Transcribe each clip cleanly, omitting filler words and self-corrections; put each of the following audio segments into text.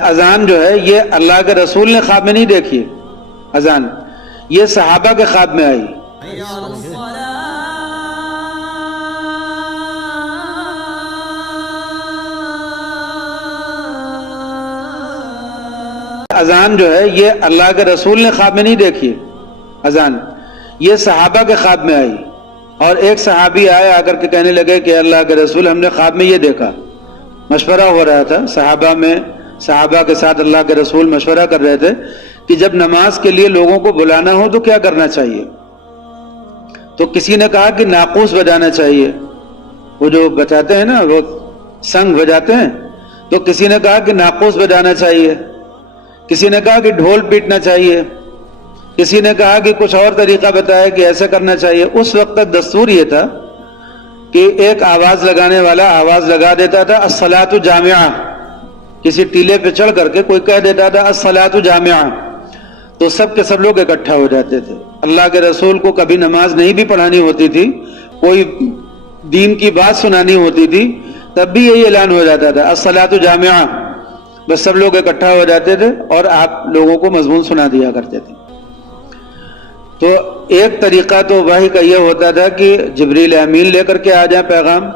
اذان جو ہے یہ اللہ کے رسول نے خواب میں نہیں دیکھی، اذان یہ صحابہ کے خواب میں آئی۔ اذان جو ہے یہ اللہ کے رسول نے خواب میں نہیں دیکھی، اذان یہ صحابہ کے خواب میں آئی۔ اور ایک صحابی آئے آ کر کے کہنے لگے کہ اللہ کے رسول ہم نے خواب میں یہ دیکھا۔ مشورہ ہو رہا تھا صحابہ کے ساتھ، اللہ کے رسول مشورہ کر رہے تھے کہ جب نماز کے لیے لوگوں کو بلانا ہو تو کیا کرنا چاہیے۔ تو کسی نے کہا کہ ناقوس بجانا چاہیے، وہ جو بجاتے ہیں نا، وہ سنگ بجاتے ہیں، تو کسی نے کہا کہ ناقوس بجانا چاہیے، کسی نے کہا کہ ڈھول پیٹنا چاہیے، کسی نے کہا کہ کچھ اور طریقہ بتایا کہ ایسے کرنا چاہیے۔ اس وقت تک دستور یہ تھا کہ ایک آواز لگانے والا آواز لگا دیتا تھا الصلاۃ جامعہ، کسی ٹیلے پہ چڑھ کر کے کوئی کہہ دیتا تھا الصلاۃ جامعہ، تو سب کے سب لوگ اکٹھا ہو جاتے تھے۔ اللہ کے رسول کو کبھی نماز نہیں بھی پڑھانی ہوتی تھی، کوئی دین کی بات سنانی ہوتی تھی، تب بھی یہی اعلان ہو جاتا تھا الصلاۃ جامعہ، بس سب لوگ اکٹھا ہو جاتے تھے اور آپ لوگوں کو مضمون سنا دیا کرتے تھے۔ تو ایک طریقہ تو وحی کا یہ ہوتا تھا کہ جبریل امین لے کر کے آ جائیں پیغام،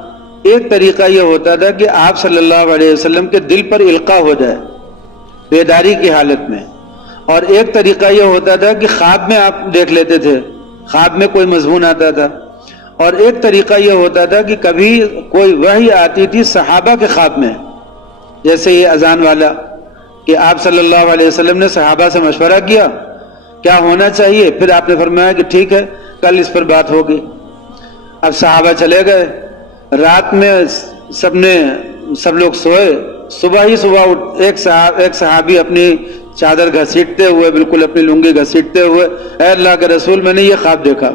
ایک طریقہ یہ ہوتا تھا کہ آپ صلی اللہ علیہ وسلم کے دل پر القاء ہو جائے بیداری کی حالت میں، اور ایک طریقہ یہ ہوتا تھا کہ خواب میں آپ دیکھ لیتے تھے، خواب میں کوئی مضمون آتا تھا، اور ایک طریقہ یہ ہوتا تھا کہ کبھی کوئی وحی آتی تھی صحابہ کے خواب میں، جیسے یہ اذان والا کہ آپ صلی اللہ علیہ وسلم نے صحابہ سے مشورہ کیا کیا ہونا چاہیے، پھر آپ نے فرمایا کہ ٹھیک ہے کل اس پر بات ہوگی۔ اب صحابہ چلے گئے، رات میں سب لوگ سوئے، صبح ایک صحابی اپنی چادر گھسیٹتے ہوئے، بالکل اپنی لنگی گھسیٹتے ہوئے، اے اللہ کے رسول میں نے یہ خواب دیکھا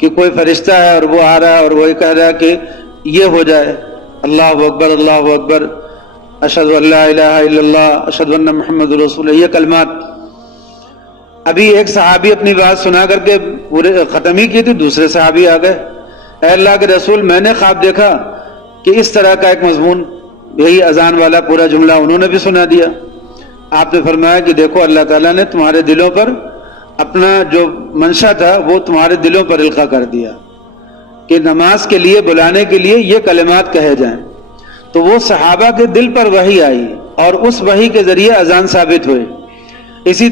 کہ کوئی فرشتہ ہے اور وہ آ رہا ہے اور وہی کہہ رہا ہے کہ یہ ہو جائے، اللہ اکبر اللہ اکبر، اشہد ان لا الہ الا اللہ، اشہد ان محمد رسول اللہ، یہ کلمات۔ ابھی ایک صحابی اپنی بات سنا کر کے پورے ختم ہی کی تھی، دوسرے صحابی آ گئے، اے اللہ کے رسول میں نے خواب دیکھا کہ اس طرح کا ایک مضمون، یہی اذان والا پورا جملہ انہوں نے بھی سنا دیا۔ آپ نے فرمایا کہ دیکھو اللہ تعالیٰ نے تمہارے دلوں پر اپنا جو منشا تھا وہ تمہارے دلوں پر القاء کر دیا کہ نماز کے لیے بلانے کے لیے یہ کلمات کہے جائیں۔ تو وہ صحابہ کے دل پر وحی آئی اور اس وحی کے ذریعے اذان ثابت ہوئی۔ اسی